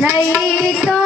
नहीं तो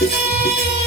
Música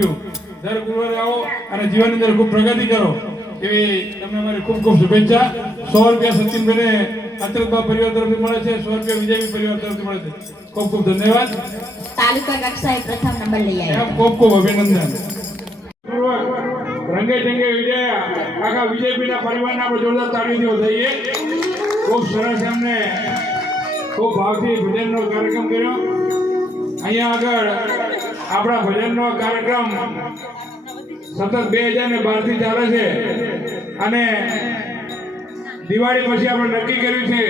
આપ્યું. દર ગુરુવારે આવો અને જીવનની અંદર ખૂબ પ્રગતિ કરો. એવી તમને અમારી ખૂબ ખૂબ શુભેચ્છા. સો રૂપિયા સચિનભાઈને અંતરબા પરિવાર તરફથી મળે છે સો રૂપિયા વિજયભાઈ પરિવાર તરફથી મળે છે. ખૂબ ખૂબ ધન્યવાદ. તાલુકા કક્ષાએ પ્રથમ નંબર લઈ આવ્યા. ખૂબ ખૂબ અભિનંદન. રંગે ચંગે વિજય આખા વિજયભાઈના પરિવારના આપણે જોરદાર તાળીઓ થઈએ ખૂબ સરસ એમને ખૂબ ભાવથી ભજનનો કાર્યક્રમ કર્યો. અહીંયા આગળ આપણા ભજનનો કાર્યક્રમ સતત બે હજાર ને બારથી ચાલે છે. અને દિવાળી પછી આપણે નક્કી કર્યું છે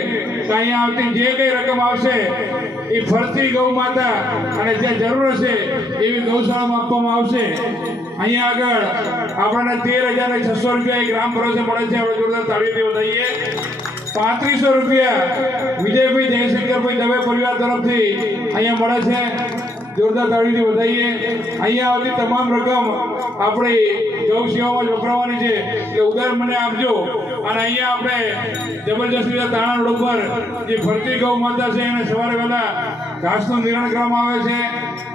કે અહીંયા આવતી જે કઈ રકમ આવશે એ ફરતી ગૌ માતા અને જે જરૂર હશે એવી ગૌશાળામાં આપવામાં આવશે. અહીંયા આગળ આપણને તેર હજાર છસો રૂપિયા એક ગ્રામ ભરોસે મળે છે. આપણે જોરદાર તાળીઓ થઈએ પાંત્રીસો રૂપિયા વિજયભાઈ જયશંકરભાઈ દવે પરિવાર તરફથી અહીંયા મળે છે. જોરદાર તાળીથી વધાઈએ અહીંયા આવતી તમામ રકમ આપણી ગૌ સેવામાં વપરાવાની છે. એટલે ઉધાર મને આપજો. અને અહીંયા આપણે જબરજસ્ત તાણા રોડ ઉપર જે ફરતી ગૌ માતા છે એને સવારે વહેલા ઘાસનું નિર્માણ કરવામાં આવે છે.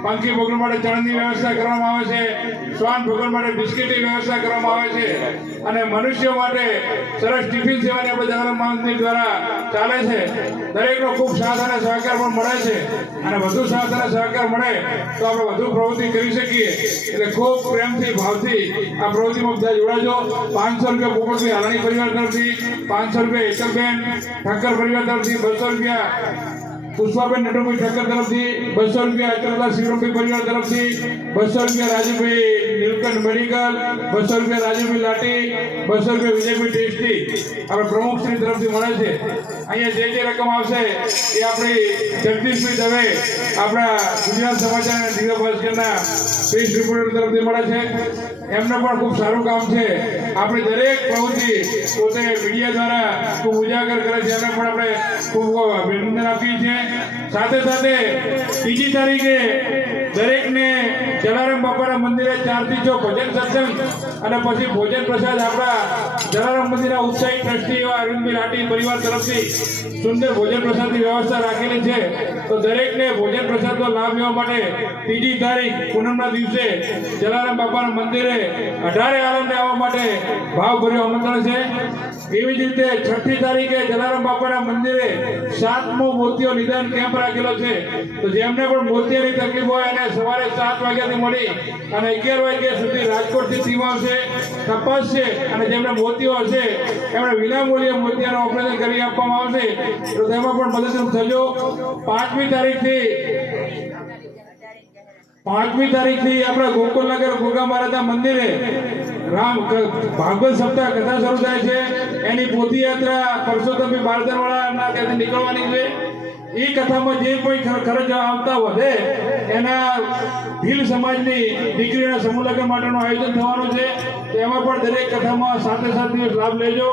પંખી ભોગલ માટે ચણની વ્યવસ્થા કરવામાં આવે છે. શ્વાન ભગવાન માટે બિસ્કીટની વ્યવસ્થા કરવામાં આવે છે. અને મનુષ્યો માટે સરસ ટિફિન સેવાની આપણે જાગરણ મંદિર દ્વારા ચાલે છે. દરેકનો ખૂબ સાથ અને સહકાર પણ મળે છે. અને વધુ સાથ અને સહકાર મળે તો આપણે વધુ પ્રવૃત્તિ કરી શકીએ. એટલે ખૂબ પ્રેમથી, ભાવથી આ પ્રવૃત્તિમાં બધા જોડાજો. પાંચસો રૂપિયા પોપટભાઈ હાલાણી પરિવાર તરફથી, પાંચસો રૂપિયા એકલબેન ઠક્કર પરિવાર તરફથી, બસો રૂપિયા પુષ્પાબેન નટુભાઈ ઠક્કર તરફથી બસો રૂપિયા અચલદાસ શિવરામભાઈ પરિવાર તરફથી, બસો રૂપિયા રાજુભાઈ નીલકંઠ મેડિકલ, બસો રૂપિયા રાજુભાઈ લાટી, બસો રૂપિયા વિજયભાઈ ટેસ્ટી. આપણા પ્રમુખશ્રી તરફથી મળે છે. અહીંયા જે જે રકમ આવશે એ આપણી જગદીશભાઈ દવે આપણા ગુજરાત સમાચાર દિવ્ય ભાસ્કરના પ્રેસ રિપોર્ટર તરફથી મળે છે. એમને પણ ખૂબ સારું કામ છે. આપણી દરેક પ્રવૃત્તિ પોતે મીડિયા દ્વારા ખૂબ ઉજાગર કરે છે. એને પણ આપણે ખૂબ અભિનંદન આપીએ છીએ. સાથે સાથે ત્રીજી તારીખે દરેકને જલારામ બાપાના મંદિરે ચારથી જો ભજન સત્સંગ અને પછી ભોજન પ્રસાદ આપણા જલારામ મંદિરના ઉત્સાહી ટ્રસ્ટી એવા અરવિંદભાઈ લાટી પરિવાર તરફથી સુંદર ભોજન પ્રસાદની વ્યવસ્થા રાખેલી છે. તો દરેકને ભોજન પ્રસાદનો લાભ લેવા માટે ત્રીજી તારીખ, પૂનમના દિવસે જલારામ બાપાના મંદિરે અઢારે આનંદ આવવા માટે ભાવભર્યું આમંત્રણ છે. એવી જ રીતે છઠ્ઠી તારીખે જલારામ બાપાના મંદિરે સાતમો મોતિયો નિદાન કેમ્પ રાખેલો છે. તો જેમને પણ મોતિયાની તકલીફ હોય એને સવારે સાત વાગ્યાથી મળી અને અગિયાર વાગ્યા સુધી રાજકોટથી ટીમ આવશે તપાસ છે અને જેમને મોતિયો હશે, એમને વિનામૂલ્યે મોતિયાનું ઓપરેશન કરી આપવામાં આવશે. તો તેમાં પણ મદદરૂપ થજો. પાંચમી તારીખથી પાંચમી તારીખથી આપણા ગોકુલનગર ગોગા મહારાજના મંદિરે રામ ભાગવત સપ્તાહ કથા શરૂ થાય છે. એની પોથી યાત્રા પરસોત્તમભાઈ ત્યાંથી નીકળવાની છે. એ કથામાં જે કોઈ ખર- ખર્ચ આવતા વધે, એના ભીલ સમાજની દીકરીના સમૂહ માટેનું આયોજન થવાનું છે. એમાં પણ દરેક કથામાં સાથે દિવસ લાભ લેજો.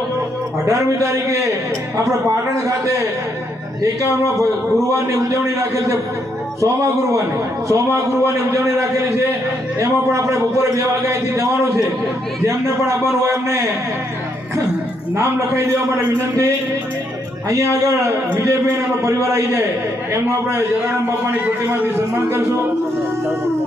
અઢારમી તારીખે આપણે પાટણ ખાતે એકાવનમાં ગુરુવારની ઉજવણી રાખેલ છે. સોમા ગુરુવારની સોમા ગુરુવારની ઉજવણી રાખેલી છે. એમાં પણ આપણે બપોરે બે વાગ્યાથી જવાનું છે. જેમને પણ આવવાનું હોય એમને નામ લખાઈ દેવા માટે વિનંતી. અહીંયા આગળ વિજયભાઈ આપણો પરિવાર આવી જાય. એમનું આપણે જલારામ બાપાની પ્રતિમાથી સન્માન કરશું.